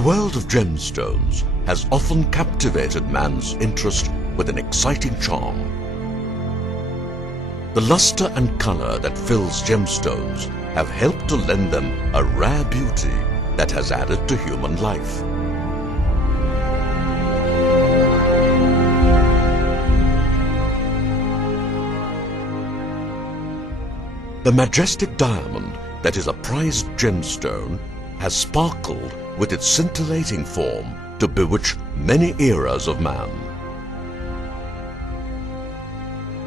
The world of gemstones has often captivated man's interest with an exciting charm. The luster and color that fills gemstones have helped to lend them a rare beauty that has added to human life. The majestic diamond that is a prized gemstone has sparkled with its scintillating form to bewitch many eras of man.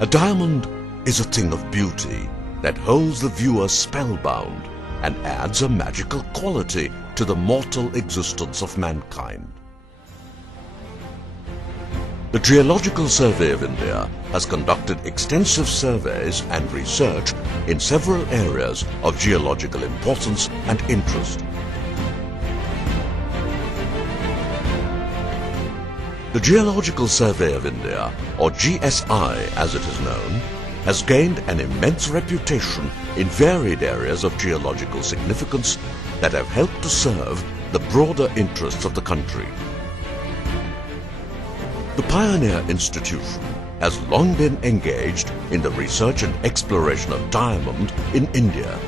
A diamond is a thing of beauty that holds the viewer spellbound and adds a magical quality to the mortal existence of mankind. The Geological Survey of India has conducted extensive surveys and research in several areas of geological importance and interest. The Geological Survey of India, or GSI as it is known, has gained an immense reputation in varied areas of geological significance that have helped to serve the broader interests of the country. The Pioneer Institution has long been engaged in the research and exploration of diamond in India.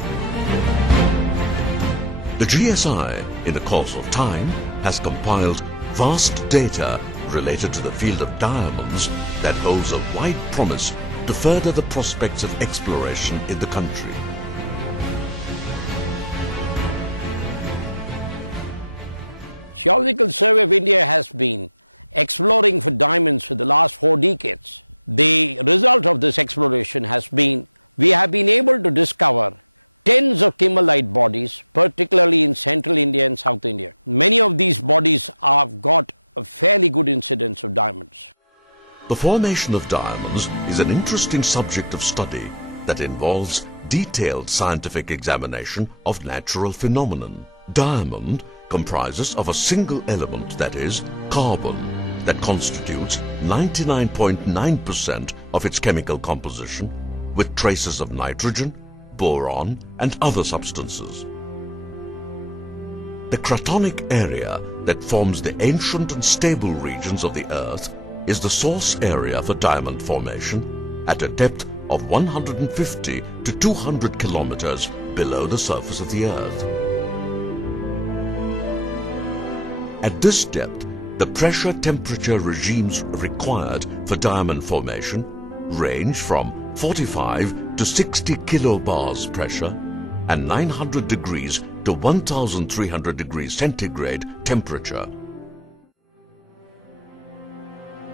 The GSI, in the course of time, has compiled vast data related to the field of diamonds that holds a wide promise to further the prospects of exploration in the country. The formation of diamonds is an interesting subject of study that involves detailed scientific examination of natural phenomenon. Diamond comprises of a single element, that is, carbon, that constitutes 99.9% of its chemical composition, with traces of nitrogen, boron, and other substances. The cratonic area that forms the ancient and stable regions of the Earth is the source area for diamond formation at a depth of 150 to 200 kilometers below the surface of the Earth. At this depth, the pressure-temperature regimes required for diamond formation range from 45 to 60 kilobars pressure and 900 degrees to 1300 degrees centigrade temperature.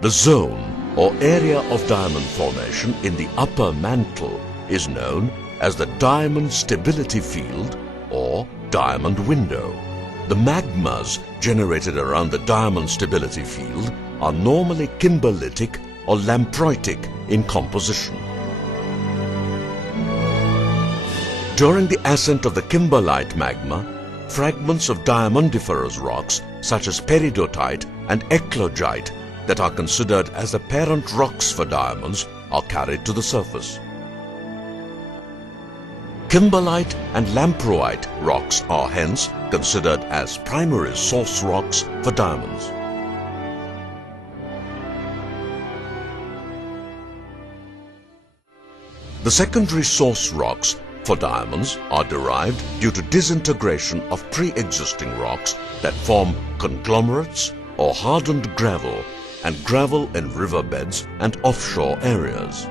The zone or area of diamond formation in the upper mantle is known as the diamond stability field or diamond window. The magmas generated around the diamond stability field are normally kimberlitic or lamproitic in composition. During the ascent of the kimberlite magma, fragments of diamondiferous rocks such as peridotite and eclogite that are considered as the parent rocks for diamonds are carried to the surface. Kimberlite and lamproite rocks are hence considered as primary source rocks for diamonds. The secondary source rocks for diamonds are derived due to disintegration of pre-existing rocks that form conglomerates or hardened gravel and gravel in riverbeds and offshore areas.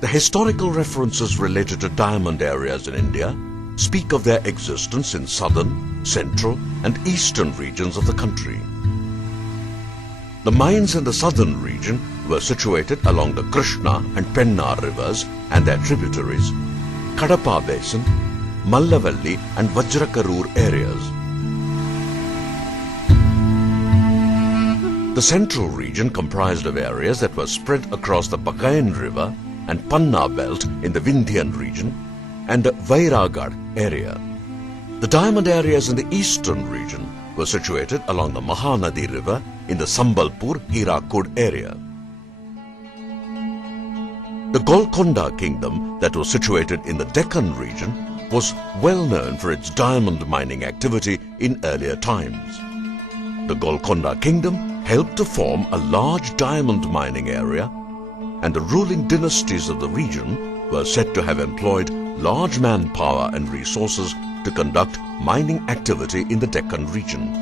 The historical references related to diamond areas in India speak of their existence in southern, central and eastern regions of the country. The mines in the southern region were situated along the Krishna and Pennar rivers and their tributaries, Kadapa Basin, Mallavalli and Vajrakarur areas. The central region comprised of areas that were spread across the Bakayan River and Panna belt in the Vindhyan region and the Vairagad area. The diamond areas in the eastern region were situated along the Mahanadi River in the Sambalpur-Hirakud area. The Golconda Kingdom, that was situated in the Deccan region, was well known for its diamond mining activity in earlier times. The Golconda Kingdom helped to form a large diamond mining area, and the ruling dynasties of the region were said to have employed large manpower and resources to conduct mining activity in the Deccan region.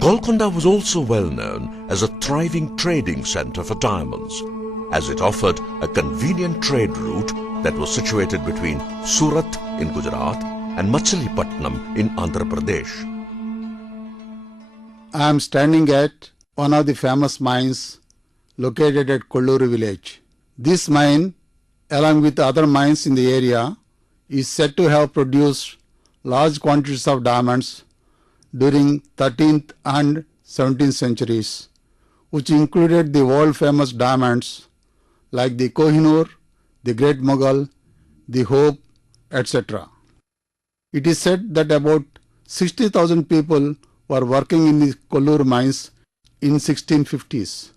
Golconda was also well known as a thriving trading center for diamonds, as it offered a convenient trade route that was situated between Surat in Gujarat and Machilipatnam in Andhra Pradesh. I am standing at one of the famous mines located at Kolluru village. This mine, along with other mines in the area, is said to have produced large quantities of diamonds during 13th and 17th centuries, which included the world-famous diamonds like the Kohinoor, the Great Mughal, the Hope, etc. It is said that about 60,000 people were working in the Kolluru mines in 1650s.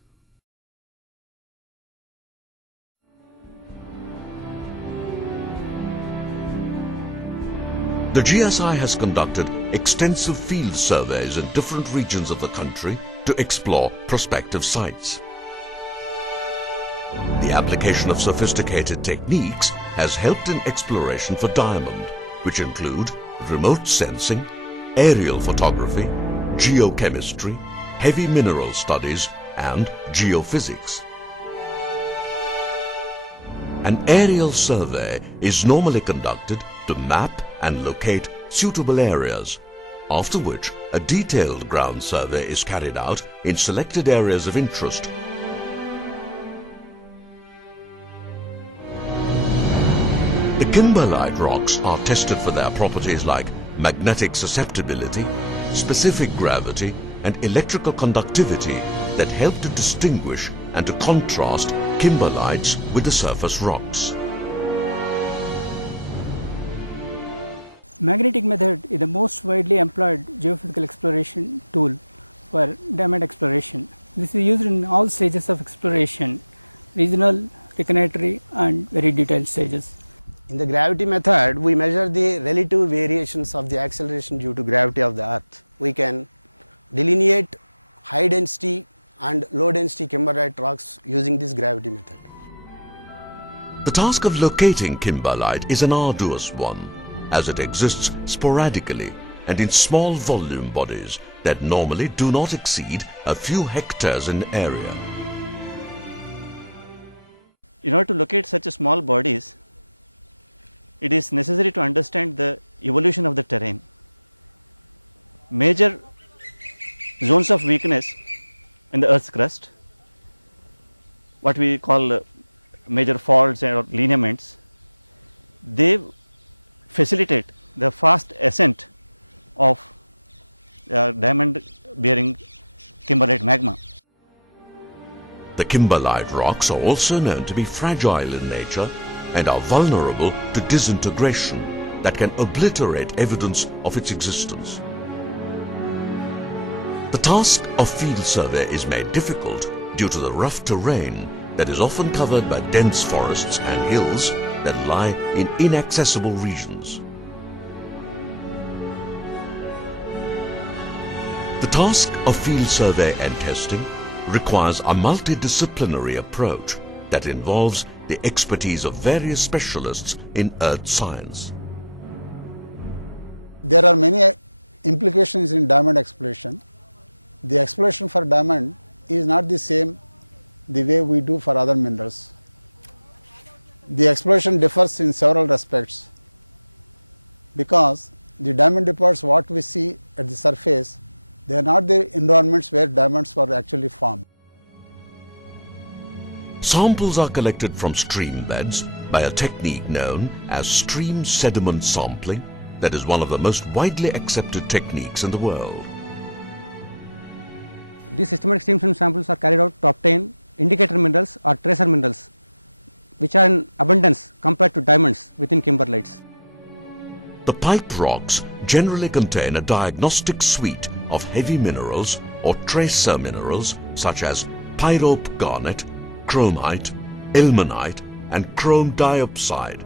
The GSI has conducted extensive field surveys in different regions of the country to explore prospective sites. The application of sophisticated techniques has helped in exploration for diamond, which include remote sensing, aerial photography, geochemistry, heavy mineral studies, and geophysics. An aerial survey is normally conducted to map and locate suitable areas, after which a detailed ground survey is carried out in selected areas of interest. The kimberlite rocks are tested for their properties like magnetic susceptibility, specific gravity, and electrical conductivity that help to distinguish and to contrast kimberlites with the surface rocks. The task of locating kimberlite is an arduous one, as it exists sporadically and in small volume bodies that normally do not exceed a few hectares in area. The kimberlite rocks are also known to be fragile in nature and are vulnerable to disintegration that can obliterate evidence of its existence. The task of field survey is made difficult due to the rough terrain that is often covered by dense forests and hills that lie in inaccessible regions. The task of field survey and testing requires a multidisciplinary approach that involves the expertise of various specialists in earth science. Samples are collected from stream beds by a technique known as stream sediment sampling that is one of the most widely accepted techniques in the world. The pipe rocks generally contain a diagnostic suite of heavy minerals or tracer minerals such as pyrope garnet, chromite, ilmenite and chrome diopside.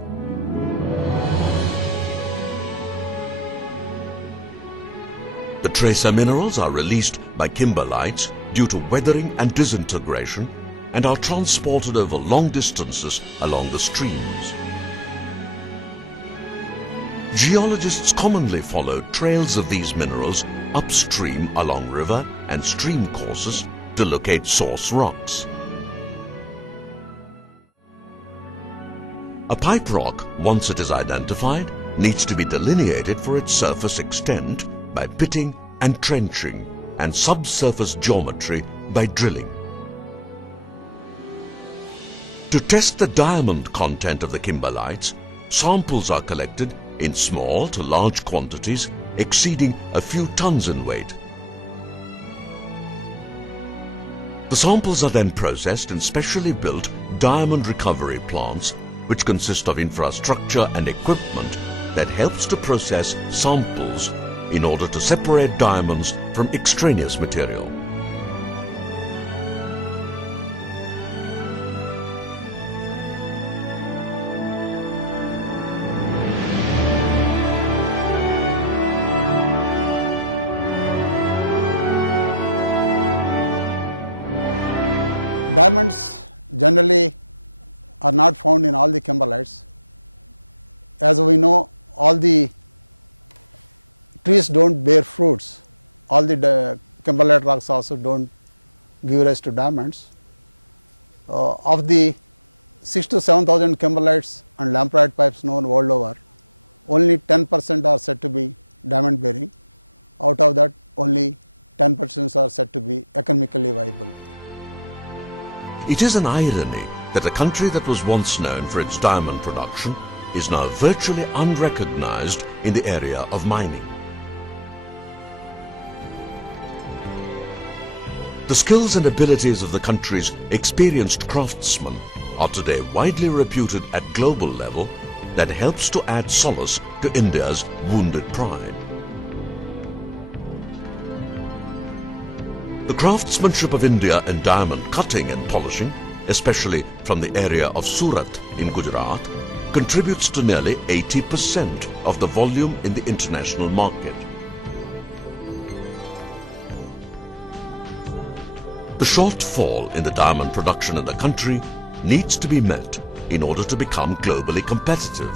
The tracer minerals are released by kimberlites due to weathering and disintegration and are transported over long distances along the streams. Geologists commonly follow trails of these minerals upstream along river and stream courses to locate source rocks. A pipe rock, once it is identified, needs to be delineated for its surface extent by pitting and trenching and subsurface geometry by drilling. To test the diamond content of the kimberlites, samples are collected in small to large quantities exceeding a few tons in weight. The samples are then processed in specially built diamond recovery plants, which consist of infrastructure and equipment that helps to process samples in order to separate diamonds from extraneous material. It is an irony that a country that was once known for its diamond production is now virtually unrecognized in the area of mining. The skills and abilities of the country's experienced craftsmen are today widely reputed at global level. That helps to add solace to India's wounded pride. The craftsmanship of India in diamond cutting and polishing, especially from the area of Surat in Gujarat, contributes to nearly 80% of the volume in the international market. The shortfall in the diamond production in the country needs to be met in order to become globally competitive.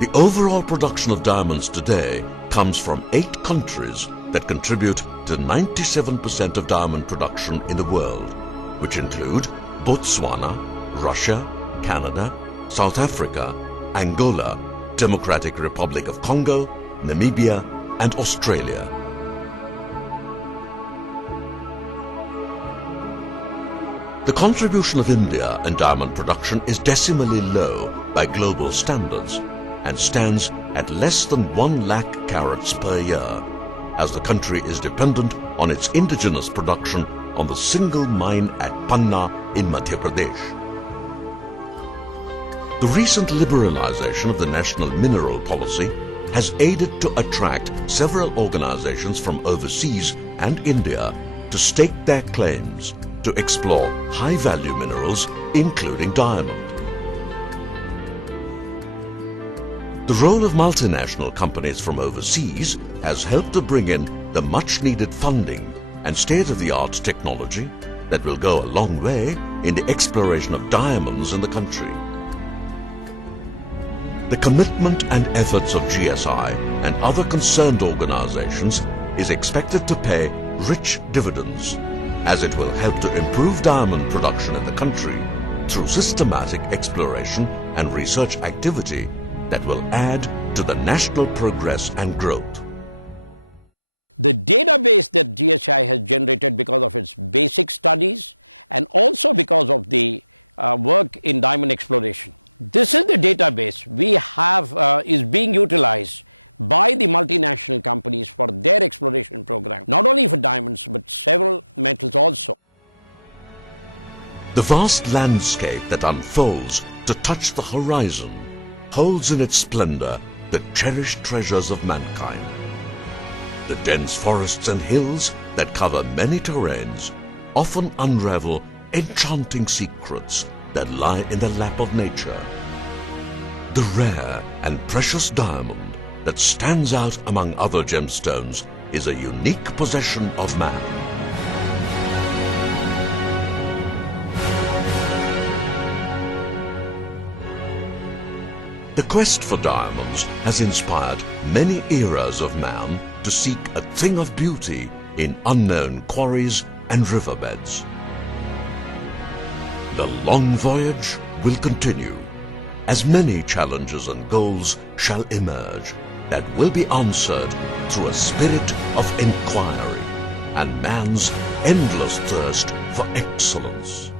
The overall production of diamonds today comes from 8 countries that contribute to 97% of diamond production in the world, which include Botswana, Russia, Canada, South Africa, Angola, Democratic Republic of Congo, Namibia, and Australia. The contribution of India in diamond production is decimally low by global standards and stands at less than 1 lakh carats per year, as the country is dependent on its indigenous production on the single mine at Panna in Madhya Pradesh. The recent liberalization of the national mineral policy has aided to attract several organizations from overseas and India to stake their claims to explore high-value minerals, including diamond. The role of multinational companies from overseas has helped to bring in the much-needed funding and state-of-the-art technology that will go a long way in the exploration of diamonds in the country. The commitment and efforts of GSI and other concerned organizations is expected to pay rich dividends, as it will help to improve diamond production in the country through systematic exploration and research activity that will add to the national progress and growth. The vast landscape that unfolds to touch the horizon holds in its splendor the cherished treasures of mankind. The dense forests and hills that cover many terrains often unravel enchanting secrets that lie in the lap of nature. The rare and precious diamond that stands out among other gemstones is a unique possession of man. The quest for diamonds has inspired many eras of man to seek a thing of beauty in unknown quarries and riverbeds. The long voyage will continue, as many challenges and goals shall emerge that will be answered through a spirit of inquiry and man's endless thirst for excellence.